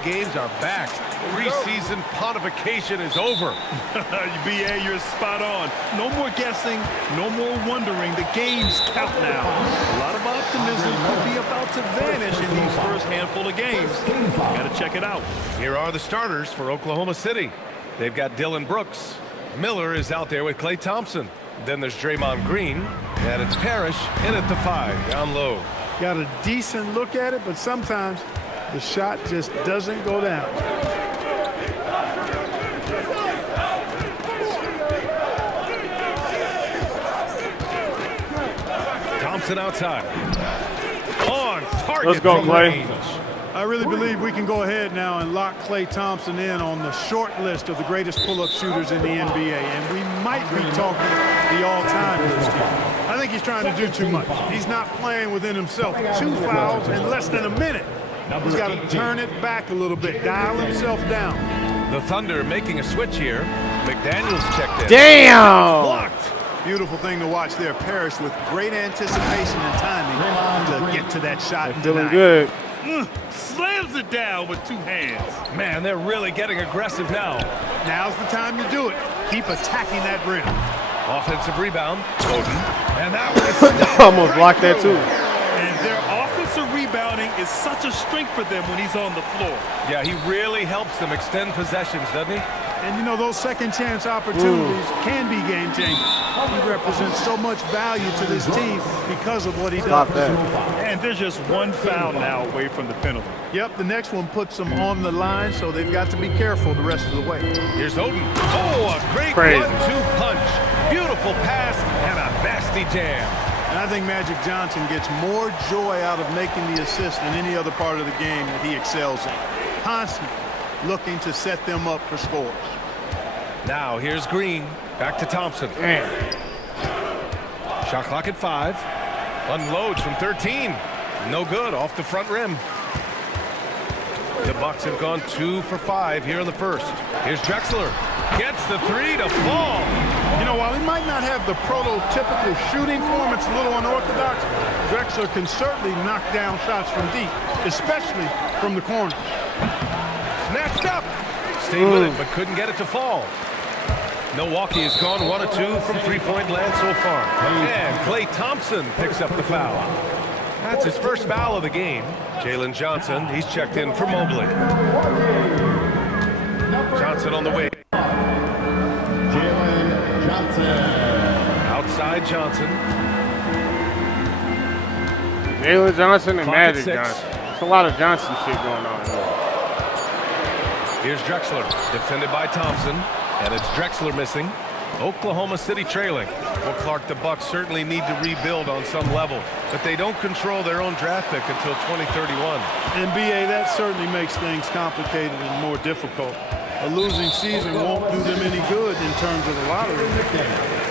NBA games are back. Preseason pontification is over. BA, you're spot on. No more guessing, no more wondering. The games count now. A lot of optimism could be about to vanish in these first handful of games. Got to check it out. Here are the starters for Oklahoma City. They've got Dylan Brooks. Miller is out there with Klay Thompson. Then there's Draymond Green, and it's Parrish in at the 5, down low. Got a decent look at it, but sometimes the shot just doesn't go down. Thompson outside. On target. Let's go, Klay. Range. I really believe we can go ahead now and lock Klay Thompson in on the short list of the greatest pull-up shooters in the NBA, and we might be talking the all-time list here. I think he's trying to do too much. He's not playing within himself. 2 fouls in less than a minute. He's got to turn it back a little bit, dial himself down. The Thunder making a switch here. McDaniels checked in. Damn! Blocked. Beautiful thing to watch there. Parrish with great anticipation and timing to get to that shot. And Doing good. Slams it down with 2 hands. Man, they're really getting aggressive now. Now's the time to do it. Keep attacking that rim. Offensive rebound. Foden. And that was Almost blocked that too. And their offensive rebounding is such a strength for them when he's on the floor. Yeah, he really helps them extend possessions, doesn't he? And you know, those second chance opportunities can be game changers. He represents so much value to this team because of what he does. And there's just 1 foul now away from the penalty. Yep, the next one puts them on the line, so they've got to be careful the rest of the way. Here's Oden. Oh, a great Crazy. 1-2 punch. Beautiful pass and a nasty jam. And I think Magic Johnson gets more joy out of making the assist than any other part of the game that he excels in. Constantly looking to set them up for scores. Now here's Green. Back to Thompson. Damn. Shot clock at 5. Unloads from 13. No good, off the front rim. The Bucks have gone 2 for 5 here in the first. Here's Drexler. Gets the 3 to fall. You know, while he might not have the prototypical shooting form, it's a little unorthodox. Drexler can certainly knock down shots from deep, especially from the corners. Snatched up. Stayed with it, but couldn't get it to fall. Milwaukee has gone 1 of 2 from three-point land so far. And Klay Thompson picks up the foul. That's his first foul of the game. Jalen Johnson, he's checked in for Mobley. Johnson on the way. Jalen Johnson. Outside Johnson. Jalen Johnson and Clock at Magic 6. Johnson. There's a lot of Johnson shit going on here. Here's Drexler, defended by Thompson, and it's Drexler missing. Oklahoma City trailing. Well, Clark, the Bucks certainly need to rebuild on some level, but they don't control their own draft pick until 2031. And BA, that certainly makes things complicated and more difficult. A losing season won't do them any good in terms of the lottery.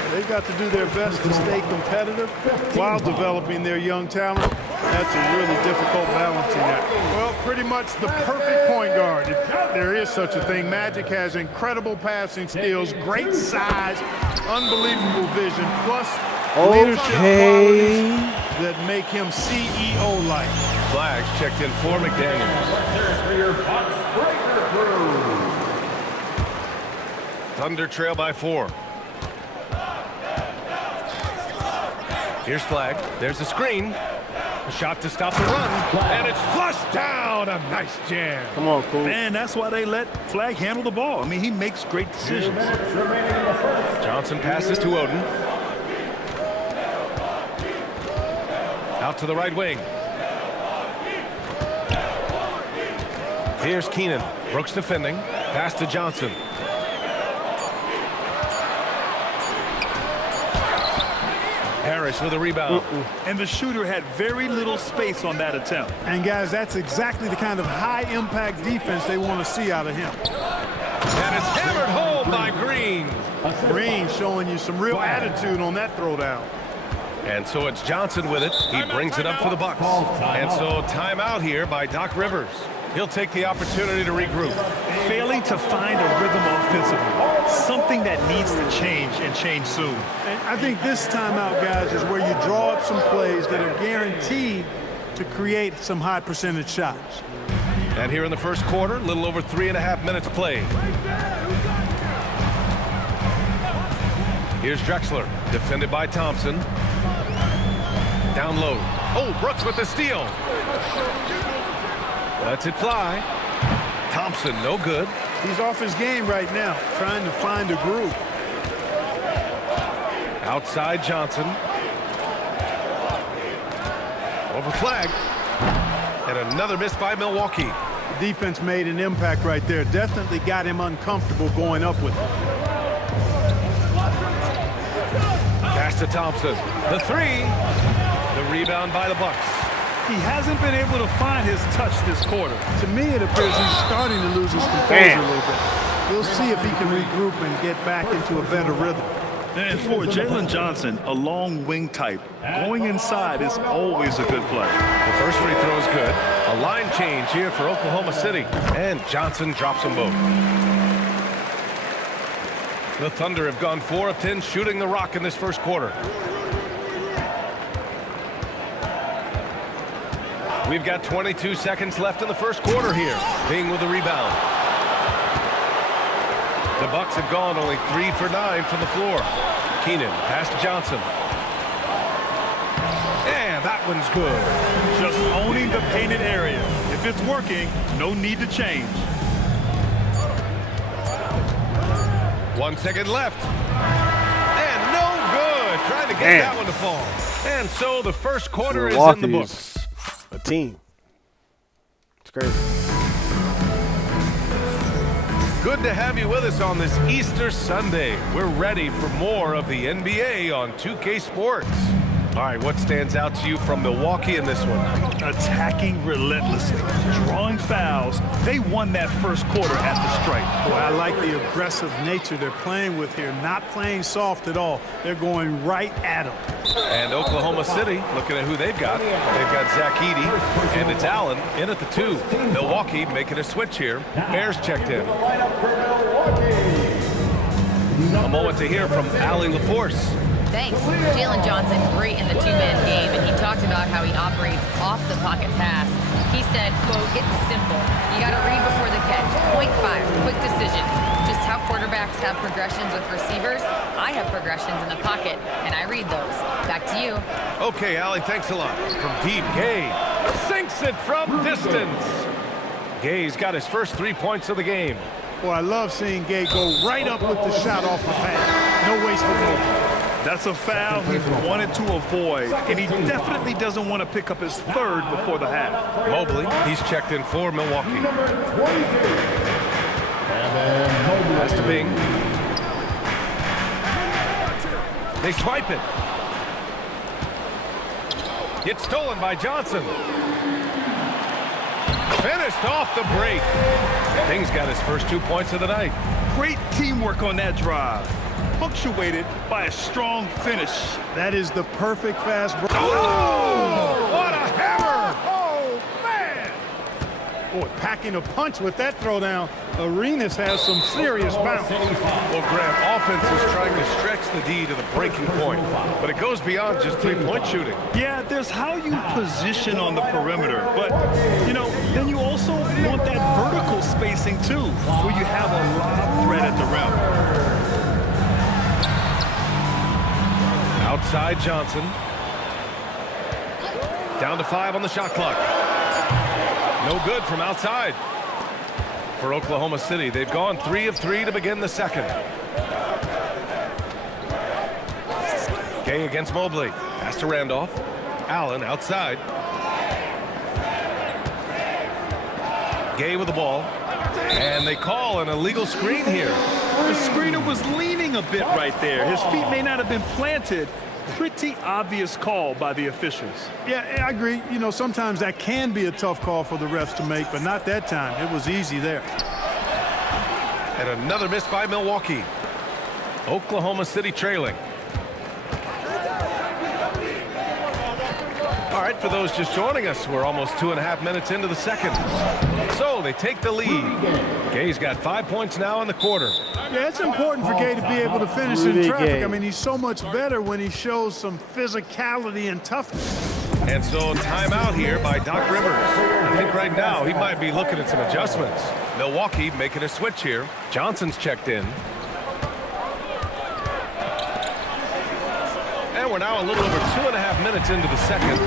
They've got to do their best to stay competitive while developing their young talent. That's a really difficult balancing act. Well, pretty much the perfect point guard, if there is such a thing. Magic has incredible passing skills, great size, unbelievable vision, plus leadership qualities that make him CEO-like. Flags checked in for McDaniels. Thunder trail by 4. Here's Flag. There's a screen. A shot to stop the run. And it's flushed down. A nice jam. Come on, cool. Man, that's why they let Flag handle the ball. I mean, he makes great decisions. Johnson passes to Oden. Out to the right wing. Here's Keenan. Brooks defending. Pass to Johnson. Harris with a rebound. And the shooter had very little space on that attempt. And guys, that's exactly the kind of high-impact defense they want to see out of him. And it's hammered home by Green. Green showing you some real attitude on that throwdown. And so it's Johnson with it. He brings it up for the Bucks. And so timeout here by Doc Rivers. He'll take the opportunity to regroup. Failing to find a rhythm offensively, something that needs to change and change soon. And I think this timeout, guys, is where you draw up some plays that are guaranteed to create some high percentage shots. And here in the first quarter, a little over 3.5 minutes played. Here's Drexler, defended by Thompson. Down low. Oh, Brooks with the steal. Lets it fly. Thompson, no good. He's off his game right now, trying to find a groove. Outside Johnson. Over flag. And another miss by Milwaukee. The defense made an impact right there. Definitely got him uncomfortable going up with it. Pass to Thompson. The three. The rebound by the Bucks. He hasn't been able to find his touch this quarter. To me, it appears he's starting to lose his composure a little bit. We'll see if he can regroup and get back into a better rhythm. And for Jalen Johnson, a long wing type, going inside is always a good play. The first free throw is good. A line change here for Oklahoma City. And Johnson drops them both. The Thunder have gone 4 of 10 shooting the rock in this first quarter. We've got 22 seconds left in the first quarter here. Bing with the rebound. The Bucks have gone only 3 for 9 from the floor. Keenan, pass to Johnson. And that one's good. Just owning the painted area. If it's working, no need to change. 1 second left. And no good. Trying to get that one to fall. And so the first quarter is in the books. A team. It's crazy. Good to have you with us on this Easter Sunday. We're ready for more of the NBA on 2K Sports. All right, what stands out to you from Milwaukee in this one? Attacking relentlessly, drawing fouls. They won that first quarter at the stripe. Boy, I like the aggressive nature they're playing with here. Not playing soft at all. They're going right at them. And Oklahoma City, looking at who they've got. They've got Zach Edey, and it's Allen in at the 2. Milwaukee making a switch here. Bears checked in. A moment to hear from Allie LaForce. Thanks. Jalen Johnson, great in the two-man game, and he talked about how he operates off the pocket pass. He said, quote, it's simple. You got to read before the catch. Point 5, quick decisions. Just how quarterbacks have progressions with receivers, I have progressions in the pocket, and I read those. Back to you. Okay, Allie, thanks a lot. From deep, Gay sinks it from distance. Gay's got his first 3 points of the game. Boy, I love seeing Gay go right up with the shot off the pass. No waste of movement. That's a foul he wanted to avoid, and he definitely doesn't want to pick up his third before the half. Mobley, he's checked in for Milwaukee. Pass to Bing. They swipe it. It's stolen by Johnson. Finished off the break. Bing's got his first 2 points of the night. Great teamwork on that drive, punctuated by a strong finish. That is the perfect fast break. Oh, what a hammer! Oh, man! Boy, packing a punch with that throwdown. Arenas has some serious bounce. Well, Graham, offense is trying to stretch the D to the breaking point, but it goes beyond just three-point shooting. Yeah, there's how you position on the perimeter, but, you know, then you also want that vertical spacing, too, where you have a lot of threat at the rim. Outside Johnson. Down to 5 on the shot clock. No good from outside. For Oklahoma City, they've gone 3 of 3 to begin the second. Gay against Mobley. Pass to Randolph. Allen outside. Gay with the ball. And they call an illegal screen here. The screener was leaning a bit right there. His feet may not have been planted. Pretty obvious call by the officials. Yeah, I agree. You know, sometimes that can be a tough call for the refs to make, but not that time. It was easy there. And another miss by Milwaukee. Oklahoma City trailing. All right, for those just joining us, we're almost 2.5 minutes into the second. So they take the lead. Gay's got 5 points now in the quarter. Yeah, it's important for Gay to be able to finish in traffic. I mean, he's so much better when he shows some physicality and toughness. And so timeout here by Doc Rivers. I think right now he might be looking at some adjustments. Milwaukee making a switch here. Johnson's checked in. And we're now a little over 2.5 minutes into the second.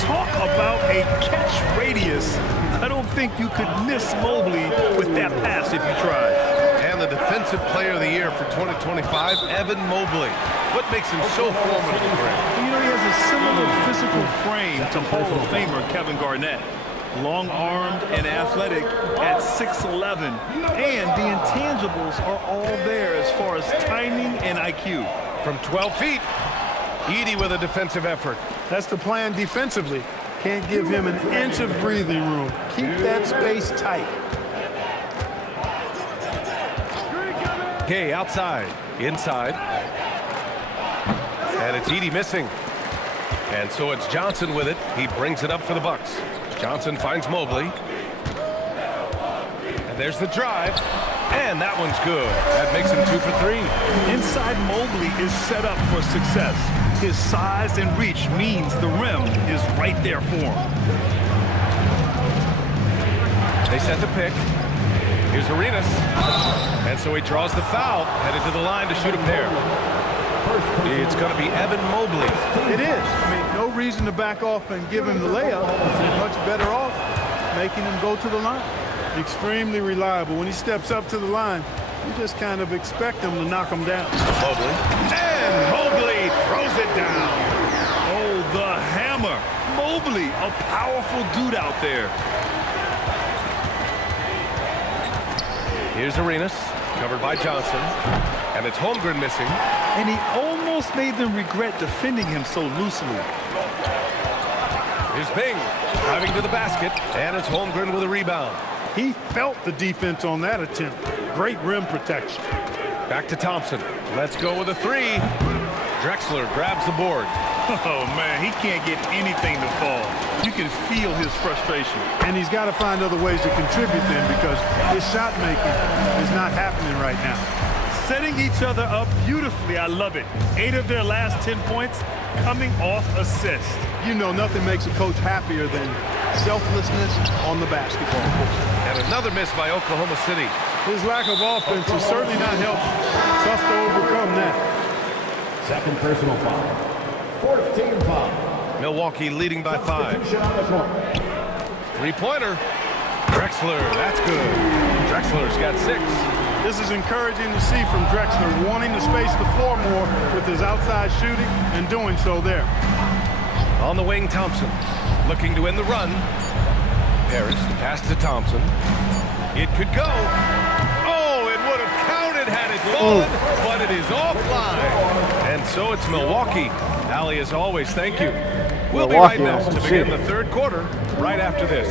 Talk about a catch radius. I don't think you could miss Mobley with that pass if you tried. And the Defensive Player of the Year for 2025, Evan Mobley. What makes him so formidable, Grant? You know, he has a similar physical frame to Hall of Famer Kevin Garnett. Long-armed and athletic at 6'11", and the intangibles are all there as far as timing and IQ. From 12 feet, Edey with a defensive effort. That's the plan defensively. Can't give him an inch of breathing room. Keep that space tight. Kay outside, inside. And it's Edey missing. And so it's Johnson with it. He brings it up for the Bucks. Johnson finds Mobley. And there's the drive. And that one's good. That makes him 2 for 3. Inside Mobley is set up for success. His size and reach means the rim is right there for him. They set the pick. Here's Arenas. And so he draws the foul, headed to the line to shoot a pair. It's going to be Evan Mobley. It is. I mean, no reason to back off and give him the layup. Much better off making him go to the line. Extremely reliable. When he steps up to the line, you just kind of expect him to knock him down. Mobley. And Mobley throws it down. Oh, the hammer. Mobley, a powerful dude out there. Here's Arenas, covered by Johnson. And it's Holmgren missing. And he almost made them regret defending him so loosely. Here's Bing, driving to the basket. And it's Holmgren with a rebound. He felt the defense on that attempt. Great rim protection. Back to Thompson. Let's go with a 3. Drexler grabs the board. Oh, man, he can't get anything to fall. You can feel his frustration. And he's got to find other ways to contribute then, because his shot making is not happening right now. Setting each other up beautifully. I love it. 8 of their last 10 points coming off assists. You know, nothing makes a coach happier than selflessness on the basketball court. And another miss by Oklahoma City. His lack of offense is certainly not helping. Tough to overcome that. Second personal foul. 4th team foul. Milwaukee leading by 5. Three-pointer. Drexler, that's good. Drexler's got 6. This is encouraging to see from Drexler, wanting to space the floor more with his outside shooting and doing so there. On the wing, Thompson looking to win the run. Parrish, the pass to Thompson. It could go. Oh, it would have counted had it fallen, but it is offline. And so it's Milwaukee. Allie, as always, thank you. We'll be right back to begin the third quarter right after this.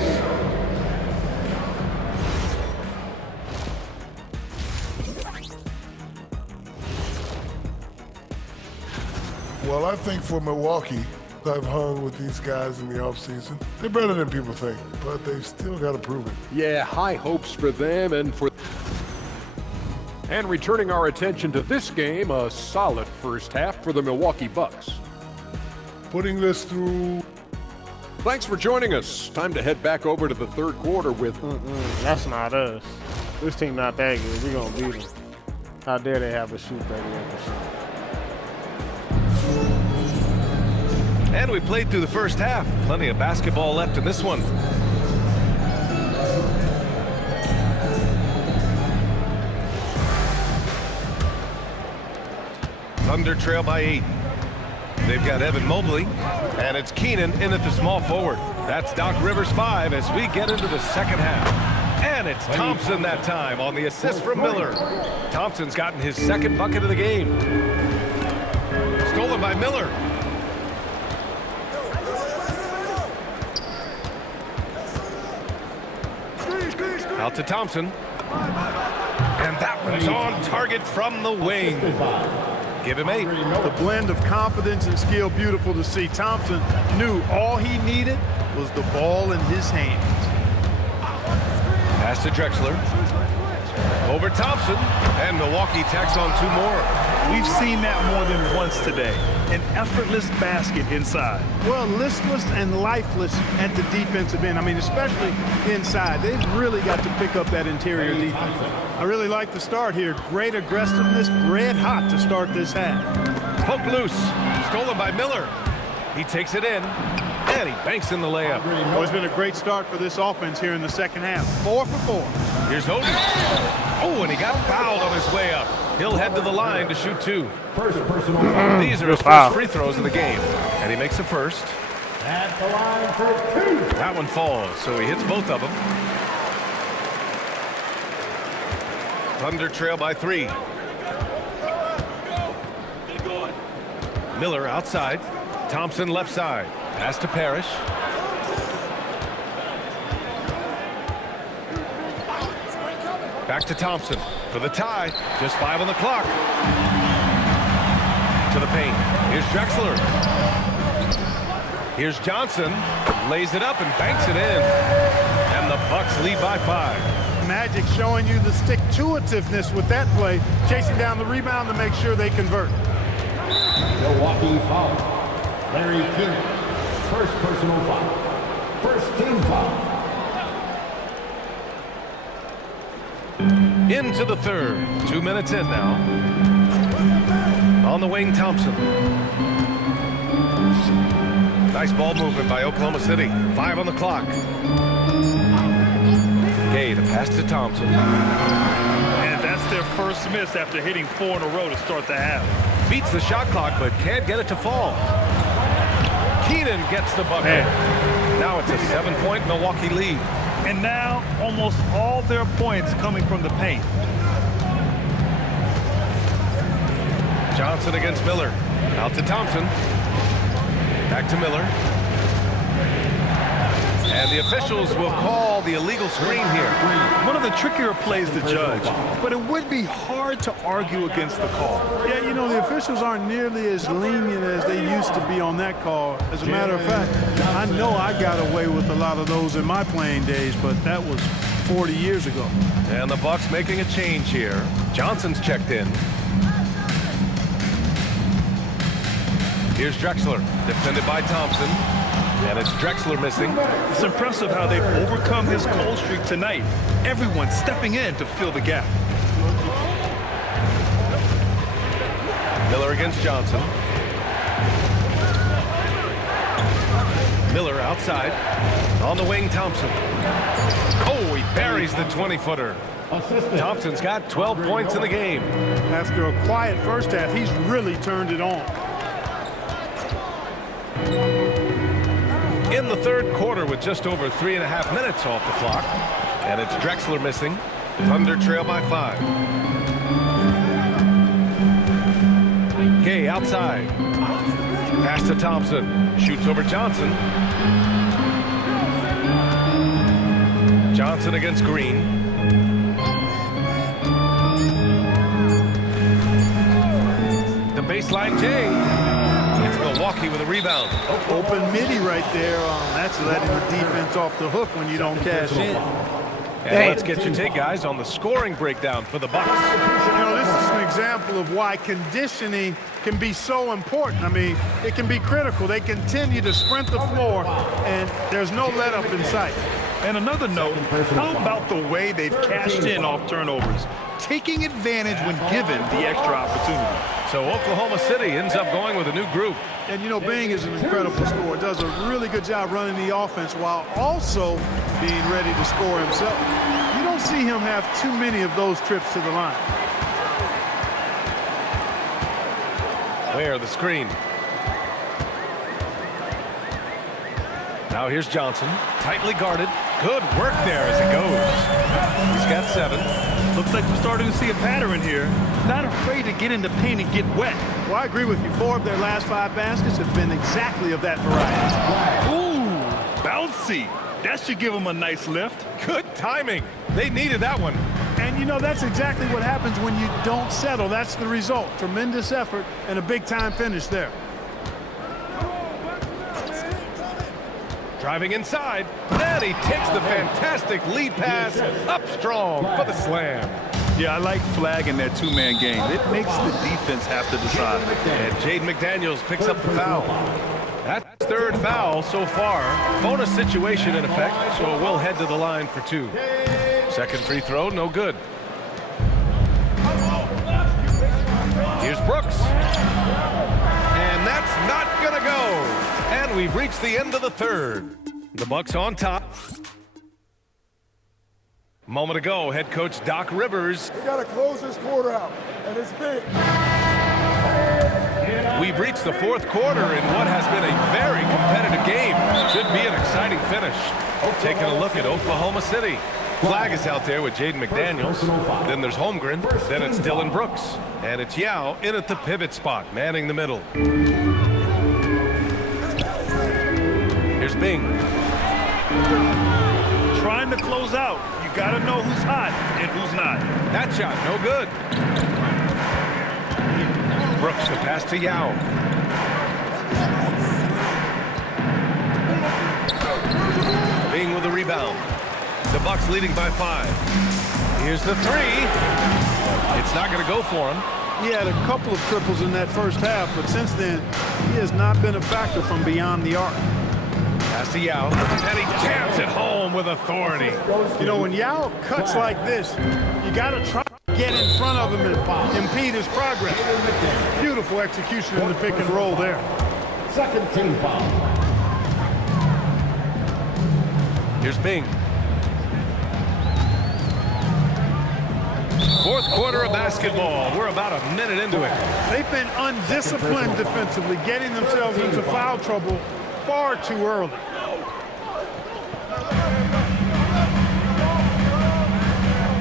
Well, I think for Milwaukee, I've hung with these guys in the offseason. They're better than people think, but they've still got to prove it. Yeah, high hopes for them and for... And returning our attention to this game, a solid first half for the Milwaukee Bucks. Putting this through... Thanks for joining us. Time to head back over to the third quarter with... That's not us. This team not that good. We're going to beat them. How dare they have a shoot 38%. And we played through the first half. Plenty of basketball left in this one. Thunder trail by 8. They've got Evan Mobley, and it's Keenan in at the small forward. That's Doc Rivers 5 as we get into the second half. And it's Thompson that time on the assist from Miller. Thompson's gotten his second bucket of the game. Stolen by Miller. Out to Thompson. And that one's on target from the wing. Give him 8. The blend of confidence and skill, beautiful to see. Thompson knew all he needed was the ball in his hands. Pass to Drexler. Over Thompson. And Milwaukee tacks on 2 more. We've seen that more than once today. An effortless basket inside. Well, listless and lifeless at the defensive end. I mean, especially inside. They've really got to pick up that interior defense. I really like the start here. Great aggressiveness, red hot to start this half. Poked loose. Stolen by Miller. He takes it in, and he banks in the layup. Oh, it's been a great start for this offense here in the second half. 4 for 4. Here's Odie. Oh, and he got fouled on his way up. He'll head to the line to shoot 2. First personal foul. These are his first free throws of the game, and he makes a first. At the line for 2. That one falls, so he hits both of them. Thunder trail by 3. Miller outside. Thompson left side. Pass to Parrish. Back to Thompson for the tie. Just 5 on the clock. To the paint. Here's Drexler. Here's Johnson. Lays it up and banks it in. And the Bucks lead by 5. Magic showing you the stick-to-itiveness with that play, chasing down the rebound to make sure they convert. Milwaukee foul. Larry King. First personal foul. First team foul. Into the third. 2 minutes in now. On the wing, Thompson. Nice ball movement by Oklahoma City. 5 on the clock. Gay to pass to Thompson. And that's their first miss after hitting 4 in a row to start the half. Beats the shot clock, but can't get it to fall. Keenan gets the bucket. Now it's a 7-point Milwaukee lead. And now almost all their points coming from the paint. Johnson against Miller. Out to Thompson. Back to Miller. And the officials will call the illegal screen here. One of the trickier plays to judge, but it would be hard to argue against the call. Yeah, you know, the officials aren't nearly as lenient as they used to be on that call. As a matter of fact, I know I got away with a lot of those in my playing days, but that was 40 years ago. And the Bucks making a change here. Johnson's checked in. Here's Drexler, defended by Thompson. And it's Drexler missing. It's impressive how they've overcome his cold streak tonight. Everyone stepping in to fill the gap. Miller against Johnson. Miller outside. On the wing, Thompson. Oh, he buries the 20-footer. Thompson's got 12 points in the game. After a quiet first half, he's really turned it on. In the third quarter with just over 3.5 minutes off the clock. And it's Drexler missing. Thunder trail by 5. Gay outside. Pass to Thompson. Shoots over Johnson. Johnson against Green. The baseline Jay. It's Milwaukee with a rebound. Open midi right there. That's letting the defense off the hook when you don't cash in. And let's get your take, guys, on the scoring breakdown for the Bucks. You know, this is an example of why conditioning can be so important. I mean, it can be critical. They continue to sprint the floor, and there's no let up in sight. And another note, how about the way they've cashed in off turnovers, taking advantage when given the extra opportunity. So Oklahoma City ends up going with a new group. And, you know, Bing is an incredible scorer. Does a really good job running the offense while also being ready to score himself. You don't see him have too many of those trips to the line. Where the screen. Now here's Johnson, tightly guarded. Good work there as it goes. He's got 7. Looks like we're starting to see a pattern here. Not afraid to get in the paint and get wet. Well, I agree with you. 4 of their last 5 baskets have been exactly of that variety. Ooh, bouncy. That should give them a nice lift. Good timing. They needed that one. And, you know, that's exactly what happens when you don't settle. That's the result. Tremendous effort and a big-time finish there. Driving inside. Then he takes the fantastic lead pass up strong for the slam. Yeah, I like flagging that two-man game. It makes the defense have to decide. And Jaden McDaniels picks up the foul. That's third foul so far. Bonus situation in effect, so we'll head to the line for 2. Second free throw, no good. Here's Brooks. And that's not gonna go. And we've reached the end of the third. The Bucks on top. Moment ago, head coach Doc Rivers. We got to close this quarter out, and it's big. We've reached the fourth quarter in what has been a very competitive game. Should be an exciting finish. Taking a look at Oklahoma City. Flag is out there with Jaden McDaniels. Then there's Holmgren. Then it's Dylan Brooks. And it's Yao in at the pivot spot, manning the middle. Here's Bing. Trying to close out. You got to know who's hot and who's not. That shot, no good. Brooks, the pass to Yao. Bing with the rebound. The Bucks leading by 5. Here's the 3. It's not going to go for him. He had a couple of triples in that first half, but since then, he has not been a factor from beyond the arc. Pass to Yao, and he jams it home with authority. You know, when Yao cuts like this, you got to try to get in front of him and impede his progress. Beautiful execution in the pick and roll there. Second team foul. Here's Bing. Fourth quarter of basketball. We're about a minute into it. They've been undisciplined defensively, getting themselves into foul trouble far too early.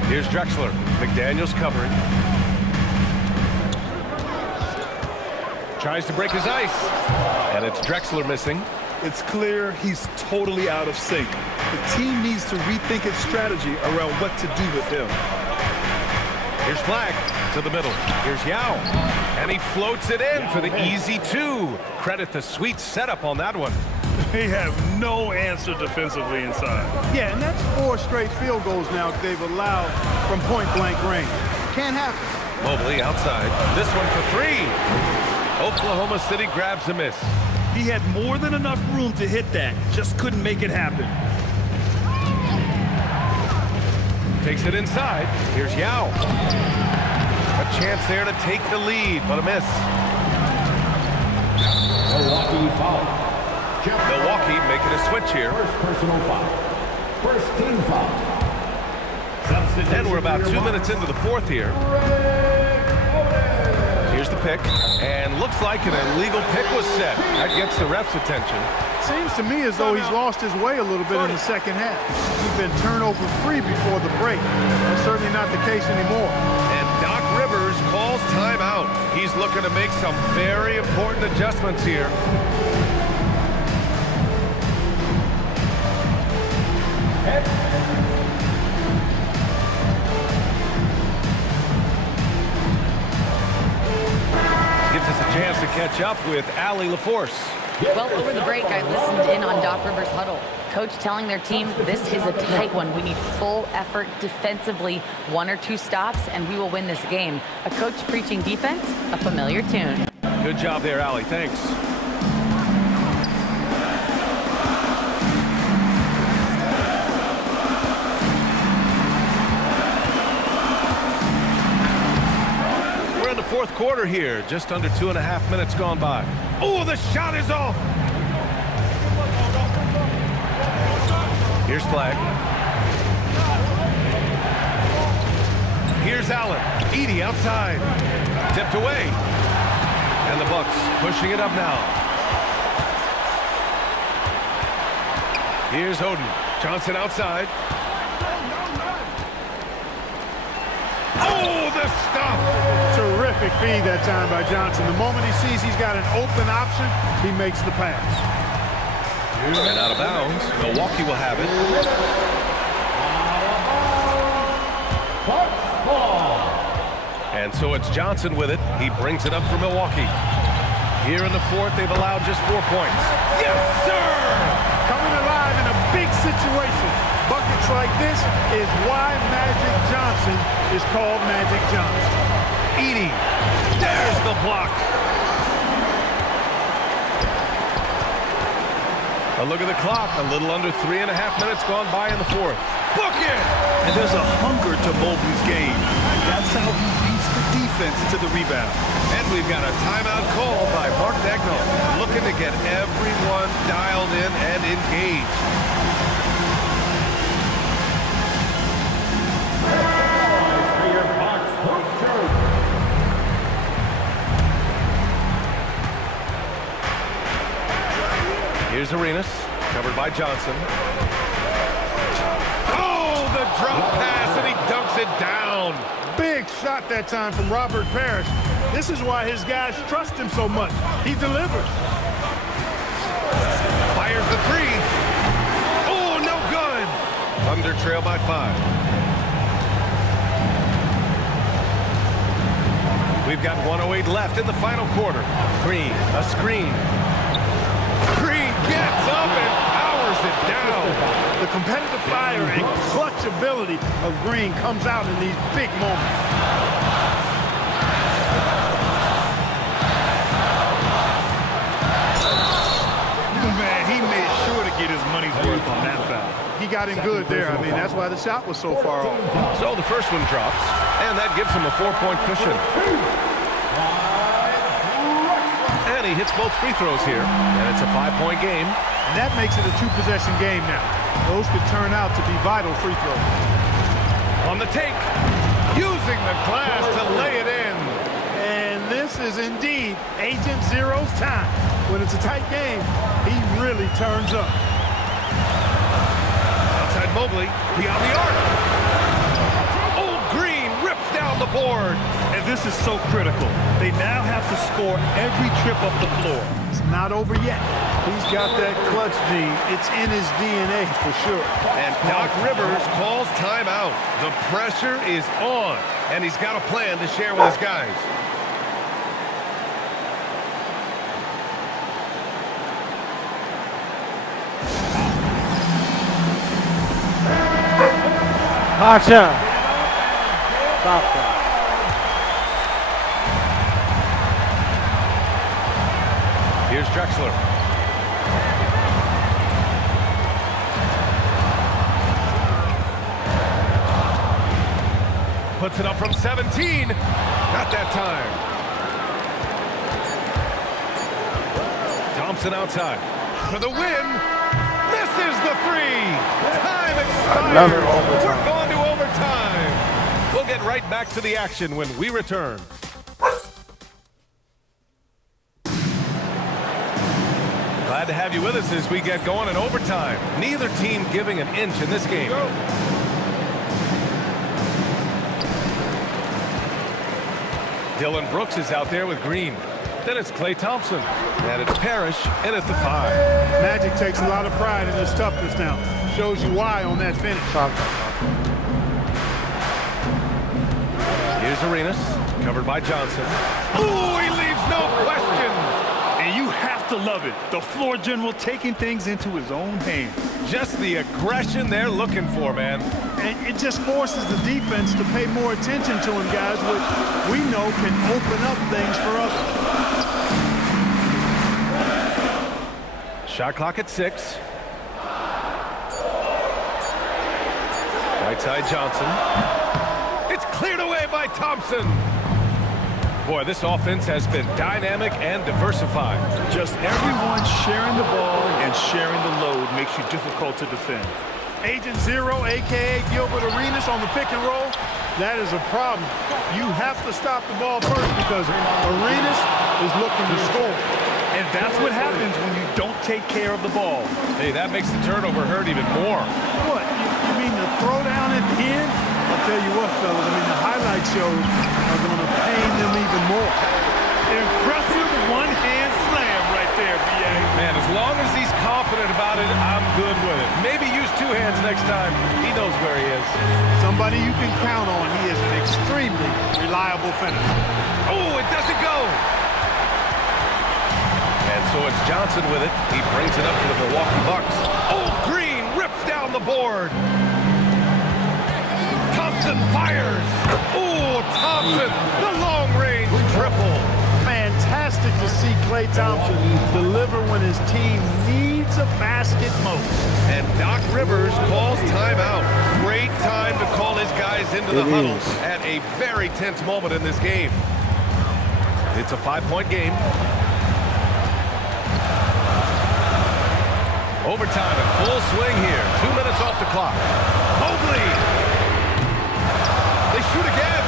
Here's Drexler. McDaniels covering. Tries to break his ice. And it's Drexler missing. It's clear he's totally out of sync. The team needs to rethink its strategy around what to do with him. Here's Flag to the middle. Here's Yao. And he floats it in for the easy 2. Credit the sweet setup on that one. They have no answer defensively inside. Yeah, and that's 4 straight field goals now they've allowed from point-blank range. Can't happen. Mobley outside. This one for 3. Oklahoma City grabs a miss. He had more than enough room to hit that. Just couldn't make it happen. Takes it inside. Here's Yao. A chance there to take the lead, but a miss. Milwaukee foul. Milwaukee making a switch here. First personal foul. First team foul. And we're about 2 minutes into the fourth here. Here's the pick, and looks like an illegal pick was set. That gets the ref's attention. Seems to me as though he's lost his way a little bit in the second half. He's been turnover-free before the break. That's certainly not the case anymore. And Doc Rivers calls timeout. He's looking to make some very important adjustments here. Gives us a chance to catch up with Allie LaForce. Well, over the break, I listened in on Doc Rivers' huddle. Coach telling their team, this is a tight one. We need full effort defensively, 1 or 2 stops, and we will win this game. A coach preaching defense, a familiar tune. Good job there, Allie. Thanks. We're in the fourth quarter here. Just under 2.5 minutes gone by. Oh, the shot is off. Here's Flag. Here's Allen. Edey outside. Tipped away. And the Bucks pushing it up now. Here's Oden. Johnson outside. Oh, the stuff! Terrific feed that time by Johnson. The moment he sees he's got an open option, he makes the pass. And out of bounds. Milwaukee will have it. And so it's Johnson with it. He brings it up for Milwaukee. Here in the fourth, they've allowed just 4 points. Yes, sir! Coming alive in a big situation. Bucket moments like this is why Magic Johnson is called Magic Johnson. Edie, there's the block. A look at the clock. A little under 3.5 minutes gone by in the fourth. Book it! And there's a hunger to Mobley's game. That's how he beats the defense to the rebound. And we've got a timeout call by Mark Dagnall, looking to get everyone dialed in and engaged. Here's Arenas, covered by Johnson. Oh, the drop pass, and he dunks it down. Big shot that time from Robert Parrish. This is why his guys trust him so much. He delivers. Fires the three. Oh, no good. Thunder trail by 5. We've got 1:08 left in the final quarter. Green, a screen. Green gets up and powers it down. The competitive fire and clutch ability of Green comes out in these big moments. Man, he made sure to get his money's worth on that foul. He got him good there. I mean, that's why the shot was so far off. So the first one drops, and that gives him a 4-point cushion. And he hits both free throws here, and it's a 5-point game. And that makes it a 2-possession game now. Those could turn out to be vital free throws. On the take, using the glass to lay it in. And this is indeed Agent Zero's time. When it's a tight game, he really turns up. Outside Mobley, beyond the arc. Old Green rips down the board. And this is so critical. They now have to score every trip up the floor. It's not over yet. He's got that clutch gene. It's in his DNA for sure. And Doc Rivers calls timeout. The pressure is on, and he's got a plan to share with his guys. Gotcha. Stop that. Here's Drexler. Puts it up from 17. Not that time. Thompson outside. For the win. Misses the three. Time expires. We're going to overtime. We'll get right back to the action when we return. Glad to have you with us as we get going in overtime. Neither team giving an inch in this game. Dylan Brooks is out there with Green. Then it's Klay Thompson. And it's Parrish in at the 5. Magic takes a lot of pride in his toughness now. Shows you why on that finish. Here's Arenas, covered by Johnson. Ooh, he leaves no question. And you have to love it. The floor general taking things into his own hands. Just the aggression they're looking for, man. And it just forces the defense to pay more attention to him, guys, which we know can open up things for others. Shot clock at 6. Right side Johnson. It's cleared away by Thompson. Boy, this offense has been dynamic and diversified. Just everyone sharing the ball and sharing the load makes you difficult to defend. Agent Zero, a.k.a. Gilbert Arenas on the pick and roll, that is a problem. You have to stop the ball first because Arenas is looking to score. And that's what happens when you don't take care of the ball. Hey, that makes the turnover hurt even more. What? You mean the throwdown at the end? I'll tell you what, fellas, I mean, the highlight shows are going to pain them even more. Impressive one-hand slam right there, B.A. Man, as long as he's confident about it, I'm good with it. Maybe use 2 hands next time. He knows where he is. Somebody you can count on. He is an extremely reliable finisher. Oh, it doesn't go. And so it's Johnson with it. He brings it up for the Milwaukee Bucks. Oh, Green rips down the board. Thompson fires. Ooh, Thompson, the long-range triple. Fantastic to see Klay Thompson deliver when his team needs a basket most. And Doc Rivers calls timeout. Great time to call his guys into the huddle at a very tense moment in this game. It's a 5-point game. Overtime in full swing here. 2 minutes off the clock. Mobley. They shoot again.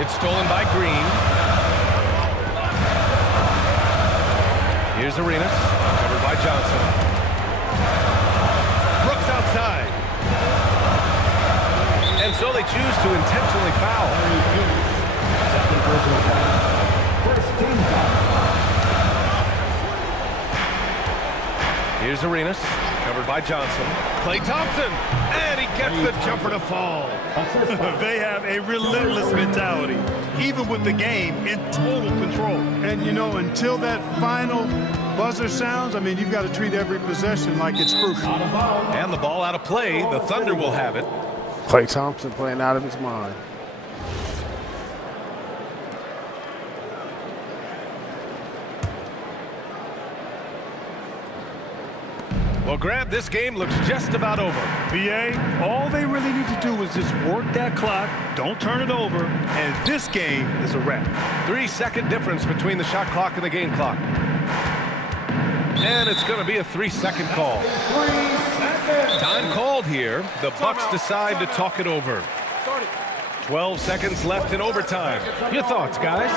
It's stolen by Green. Here's Arenas, covered by Johnson. Brooks outside. And so they choose to intentionally foul. Second personal foul. First team foul. Here's Arenas, covered by Johnson. Klay Thompson, and he gets the jumper to fall. They have a relentless mentality, even with the game in total control. And, you know, until that final buzzer sounds, I mean, you've got to treat every possession like it's crucial. And the ball out of play. The Thunder will have it. Klay Thompson playing out of his mind. Well, Grant, this game looks just about over. BA, all they really need to do is just work that clock, don't turn it over, and this game is a wrap. 3-second difference between the shot clock and the game clock. And it's going to be a 3-second call. Time called here. The Bucks decide to talk it over. 12 seconds left in overtime. Your thoughts, guys?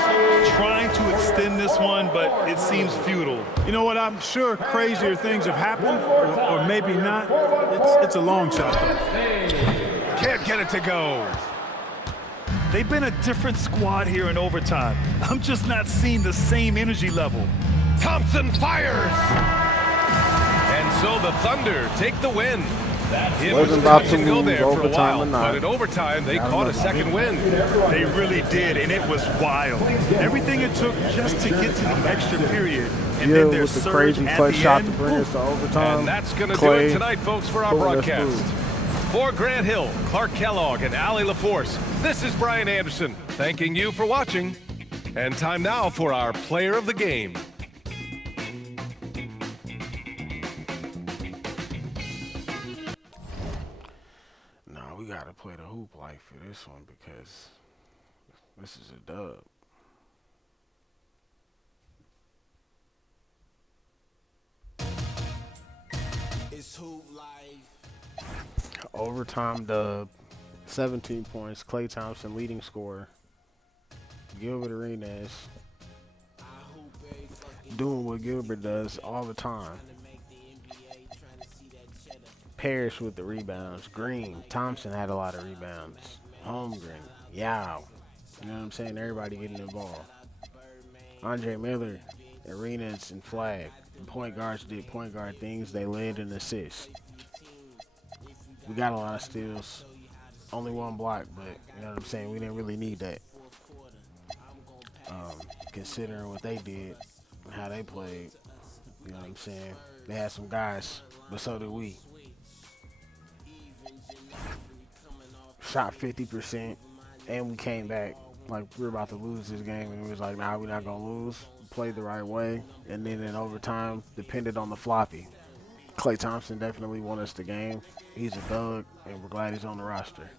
Trying to extend this one, but it seems futile. You know what? I'm sure crazier things have happened, or maybe not. It's a long shot, though. Can't get it to go. They've been a different squad here in overtime. I'm just not seeing the same energy level. Thompson fires. And so the Thunder take the win. It was about to touch and go lose there for a overtime while, or not. but in overtime they caught a second win. They really did, and it was wild. Everything it took just to get to the extra period. And then their with the surge crazy at play the shot end. to bring us to overtime. And that's going to do Klay it tonight, folks, for our pulling us broadcast. through. For Grant Hill, Clark Kellogg, and Allie LaForce, this is Brian Anderson, thanking you for watching. And time now for our player of the game. We gotta play the hoop life for this one because this is a dub. It's hoop life. Overtime dub. 17 points. Klay Thompson leading scorer. Gilbert Arenas doing what Gilbert does all the time. Parrish with the rebounds. Green. Thompson had a lot of rebounds. Holmgren. Yao. You know what I'm saying? Everybody getting involved. Andre Miller, Arenas, and Flag. The point guards did point guard things. They led in assists. We got a lot of steals. Only one block, but you know what I'm saying? We didn't really need that. Considering what they did and how they played, you know what I'm saying? They had some guys, but so did we. Shot 50%, and we came back like we were about to lose this game, and we was like, nah, we're not going to lose. We played the right way, and then in overtime, depended on the floppy. Klay Thompson definitely won us the game. He's a thug, and we're glad he's on the roster.